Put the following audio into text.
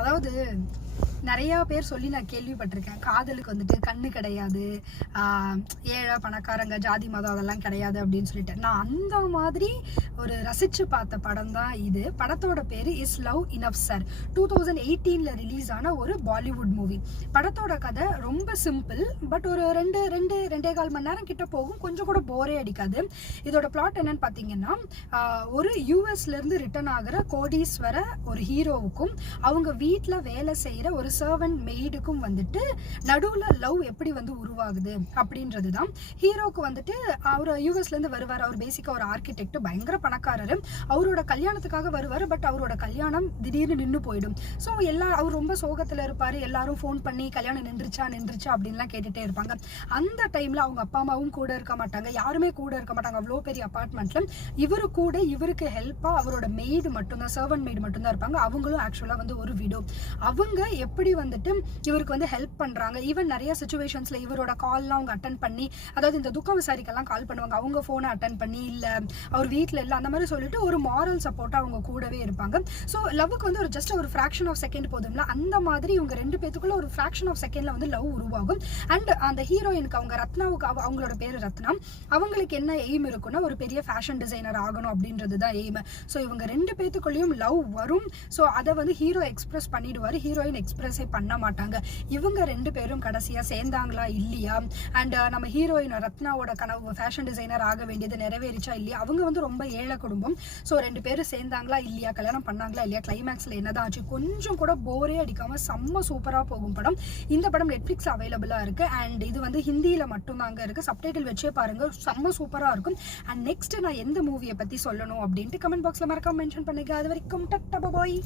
அதாவது நிறைய பேர் சொல்லி நான் கேள்விப்பட்டிருக்கேன், காதலுக்கு வந்துட்டு கண்ணு கிடையாது, ஏழை பணக்காரங்க ஜாதி மதம் அதெல்லாம் கிடையாது அப்படின்னு சொல்லிட்டு. நான் அந்த மாதிரி ஒரு ரசிச்சு பார்த்த படம் தான் இது. படத்தோட பேரு is love enough sir. 2018 release ஆன ஒரு பாலிவுட் மூவி. படத்தோட கதை ரொம்ப சிம்பிள், பட் ஒரு 2.5 மணி நேரம் கிட்ட போகும், கொஞ்சம் கூட போரே அடிக்காது. இதோட பிளாட் என்னன்னு பார்த்தீங்கன்னா, ஒரு யூஎஸ்ல இருந்து ரிட்டர்ன் ஆகிற கோடீஸ்வர ஒரு ஹீரோவுக்கும் அவங்க வீட்டில் வேலை செய்யற ஒரு சர்வன்ட் மெய்டுக்கும் வந்துட்டு நடுவுல லவ் எப்படி வந்து உருவாகுது அப்படின்றது தான். ஹீரோக்கு வந்துட்டு அவர் யூஎஸ்ல இருந்து வருவார். அவர் பேசிக்கா ஒரு ஆர்கிடெக்ட், பயங்கர பணக்காரரு. அவரோட கல்யாணத்துக்காக வருவார். பட் அவரோட கல்யாணம் திடீர்னு நின்று போயிடும். ஸோ அவர் ரொம்ப சோகத்துல இருப்பாரு. எல்லாரும் ஃபோன் பண்ணி கல்யாணம் நின்றுச்சா அப்படின்லாம் கேட்டுட்டே இருப்பாங்க. அந்த டைம்ல அவங்க அப்பா அம்மாவும் கூட இருக்க மாட்டாங்க, யாருமே கூட இருக்க மாட்டாங்க. அவ்வளோ பெரிய அபார்ட்மெண்ட்ல இவரு கூட இவருக்கு ஹெல்ப்பா அவரோட மெய்டு மட்டும்தான், சர்வன்ட் மெய்டு மட்டும்தான் இருப்பாங்க. அவங்களும் ஆக்சுவலா வந்து ஒரு விடோ. அவங்க எப்படி வந்துட்டு இவருக்கு வந்து ஹெல்ப் பண்றாங்க. ஈவன் நிறைய சிச்சுவேஷன்ஸ்ல இவரோட கால்லாம் அவங்க அட்டன் பண்ணி, அதாவது இந்த துக்கம் விசாரிக்கெல்லாம் கால் பண்ணுவாங்க, அவங்க போனை அட்டன் பண்ணி இல்ல அவர் வீட்டுல இல்ல அந்த மாதிரி சொல்லிட்டு ஒரு மாரல் சப்போர்ட்டா அவங்க கூடவே இருப்பாங்க. ஸோ லவ்வுக்கு வந்து ஒரு ஜஸ்ட் ஒரு ஃபிராக்ஷன் ஆஃப் செகண்ட் போதும்ல, அந்த மாதிரி இவங்க 2 பேத்துக்குள்ள ஒரு ஃபிராக்ஷன் ஆஃப் செகண்ட்ல வந்து லவ் உருவாகும். அண்ட் அந்த ஹீரோயினுக்கு, அவங்க ரத்னாவுக்கு, அவங்களோட பேரு ரத்னா, அவங்களுக்கு என்ன எய்ம் இருக்குன்னா ஒரு பெரிய ஃபேஷன் டிசைனர் ஆகணும் அப்படின்றது தான் எய்ம். ஸோ இவங்க 2 பேத்துக்குள்ளேயும் லவ் வரும். ஸோ அதை வந்து ஹீரோ எக்ஸ்பிரஸ் பண்ணிடுவாரு, ஹீரோயின் எக்ஸ்பிரஸே பண்ண மாட்டாங்க. இவங்க 2 பேரும் கடைசியா சேர்ந்தாங்களா இல்லையா, அண்ட் நம்ம ஹீரோயின் ரத்னாவோட கனவு ஃபேஷன் டிசைனர் ஆக வேண்டியது நிறைவேறிச்சா இல்லையா, அவங்க வந்து ரொம்ப ஏழை குடும்பம். ஸோ 2 பேரும் சேர்ந்தாங்களா இல்லையா, கல்யாணம் பண்ணாங்களா இல்லையா, கிளைமேக்ஸ்ல என்னதான் ஆச்சு, கொஞ்சம் கூட போரே அடிக்காம செம்ம சூப்பரா போகும் படம். இந்த படம் நெட்ஃபிளிக்ஸ் அவைலபிளா இருக்கு. அண்ட் இது வந்து ஹிந்தியில மட்டும்தாங்க இருக்கு, சப்டைட்டில் வச்சே பாருங்க, செம்ம சூப்பரா இருக்கும். அண்ட் நெக்ஸ்ட் நான் எந்த மூவியை பத்தி சொல்லணும் அப்படின்ட்டு கமெண்ட் பாக்ஸ்ல மறக்காம மென்ஷன் பண்ணுங்க. அது வரைக்கும் டட்டா பாய்.